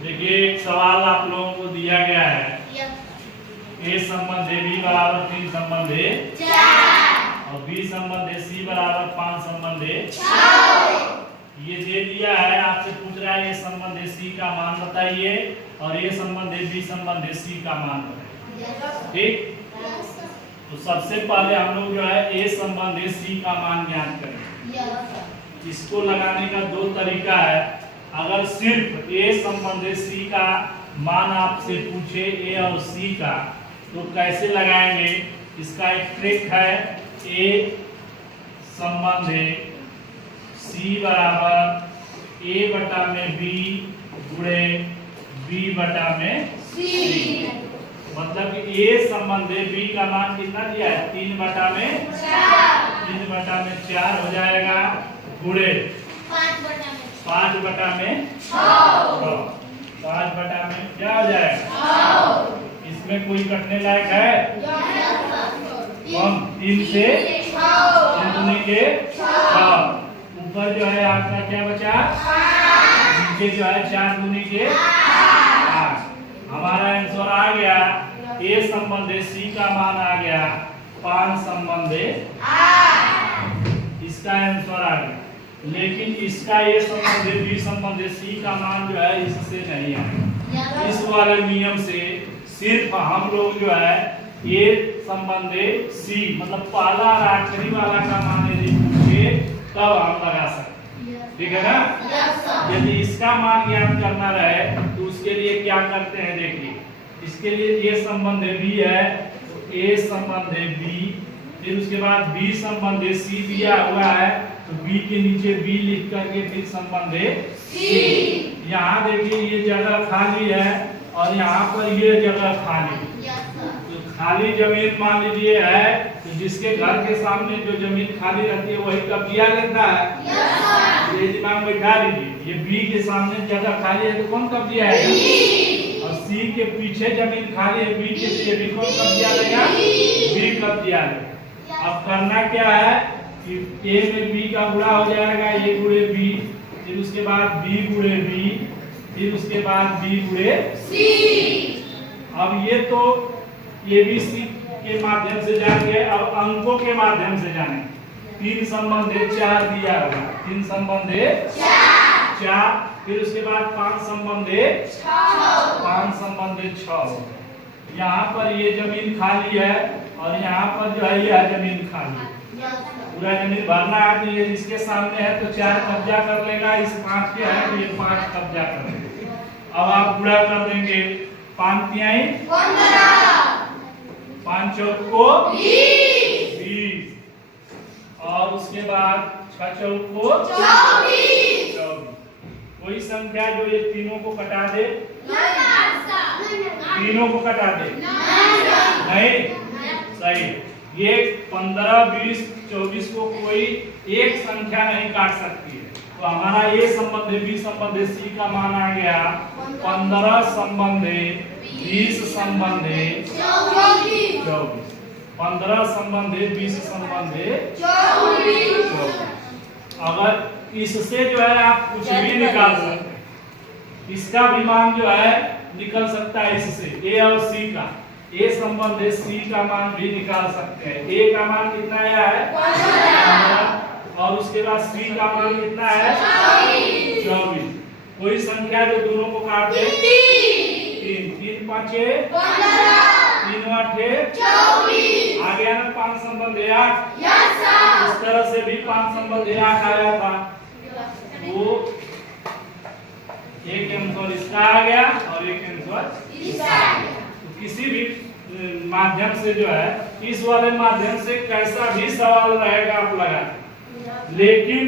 देखिए एक सवाल आप लोगों को दिया गया है। ए संबंध ए बी बराबर 3 संबंध ए 4 और बी संबंध ए सी बराबर 5 संबंध ए 6। ये दे दिया है, आपसे पूछ रहा है ए संबंध ए सी का मान बताइए और ए संबंध ए बी संबंध ए सी का मान बताइए। ठीक, तो सबसे पहले हम लोग जो है ए संबंध ए सी का मान ज्ञात करें। इसको लगाने का दो तरीका है। अगर सिर्फ ए संबंध सी का मान आपसे पूछे ए और सी का, तो कैसे लगाएंगे? इसका एक ट्रिक है। ए संबंध सी बराबर ए बटा में बी गुणे बी बटा में सी। मतलब कि ए संबंध बी का मान कितना दिया है? 3 बटा में 4 हो जाएगा गुणे 5 बटा में 6। 5 बटा में क्या हो जाएगा? इसमें कोई कटने लायक है? कम 3 से 3 दूनी के 6। ऊपर जो है आपका क्या बचा? नीचे जो है 4 दूनी के 8। हमारा आंसर आ गया। ए संबंध सी का मान आ गया 5 संबंध 8। इसका आंसर आ गया। लेकिन इसका ये संबंध बी संबंध सी का मान जो है इससे नहीं आएगा। इस वाले नियम से सिर्फ हम लोग जो है ये संबंध सी मतलब पहला और आखिरी वाला का मान यदि पूछे तब हम लगा सकते। ठीक है ना? यदि इसका मान ज्ञात करना रहे तो उसके लिए क्या करते हैं? देखिए, इसके लिए ये संबंध बी है तो ए संबंध बी, फिर उसके बाद बी संबंध सी दिया हुआ है तो बी के नीचे बी लिख करके फिर संबंध सी। यहाँ देखिए ये जगह खाली है और यहाँ पर ये जगह खाली। तो खाली जमीन मान लीजिए है तो जिसके घर के सामने जो जमीन खाली रहती है वही कब्जा लेता है। ये दिमाग में बैठा लीजिए, ये बी के सामने जगह खाली है तो कौन कब्जा है? और सी के पीछे जमीन खाली है बी के पीछे भी कौन कब्जा लेगा? बी कब्जा लेगा। अब करना क्या है कि ए में बी का गुणा हो जाएगा ए गुणे बी, फिर उसके बाद बी गुणे बी, फिर उसके बाद बी गुणे सी। अब ये तो एबीसी के माध्यम से जाएंगे। अब अंकों के माध्यम से जाने 3 संबंध 4 दिया होगा, 3 संबंध 4, फिर उसके बाद 5 संबंध 6। यहाँ पर ये जमीन खाली है और यहाँ पर जो है यह जमीन खाली है। पूरा जमीन भरना है तो ये इसके सामने है तो 4 कब्जा कर लेगा, इस 5 के है तो ये 5 कब्जा कर लेगा। अब आप पूरा कर देंगे 5 तिहाई 5 चौको 20 और उसके बाद 6 चौको 24। कोई संख्या जो ये तीनों को कटा दे? तीनों को कटा दे? नहीं, सही। ये 15, 20, 24 को कोई एक संख्या नहीं काट सकती है। तो हमारा ये संबंध बी संबंध सी का मान आ गया 15 संबंध 20 संबंध 24। 15 संबंध 20 संबंध 24। अगर इससे जो है आप कुछ भी निकाल सकते हैं। इसका भी मान जो है निकल सकता है इससे, ए और सी का। ए संबंध सी का मान भी निकाल सकते हैं। ए का मान कितना आया है? 15 और उसके बाद सी का मान कितना है? 24। कोई संख्या जो दोनों को काट दे? 3 3 5 3 8 24। आ गया ना 5 संबंध 8। इस तरह से भी 5 संबंध 8 आया था। वो एक आंसर इसका आ गया और एक आंसर इसका आ गया। तो किसी भी माध्यम से जो है इस वाले माध्यम से कैसा भी सवाल रहेगा आप लगा, लेकिन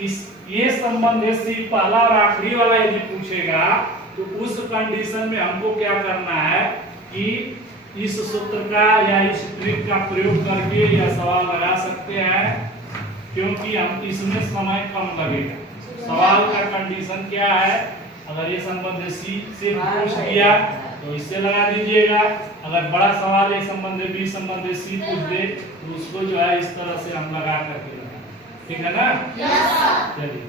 इस ये संबंध सी पहला और आखिरी वाला यदि पूछेगा तो उस कंडीशन में हमको क्या करना है कि इस सूत्र का या इस ट्रिक का प्रयोग करके यह सवाल लगा सकते हैं, क्योंकि हम इसमें समय कम लगेगा। सवाल का कंडीशन क्या है? अगर ये संबंध सी से पूछ दिया तो इससे लगा दीजिएगा। अगर बड़ा सवाल एक संबंध बी संबंध सी पूछ दे तो उसको जो है इस तरह से हम लगा करके लगा। ठीक है ना? चलिए।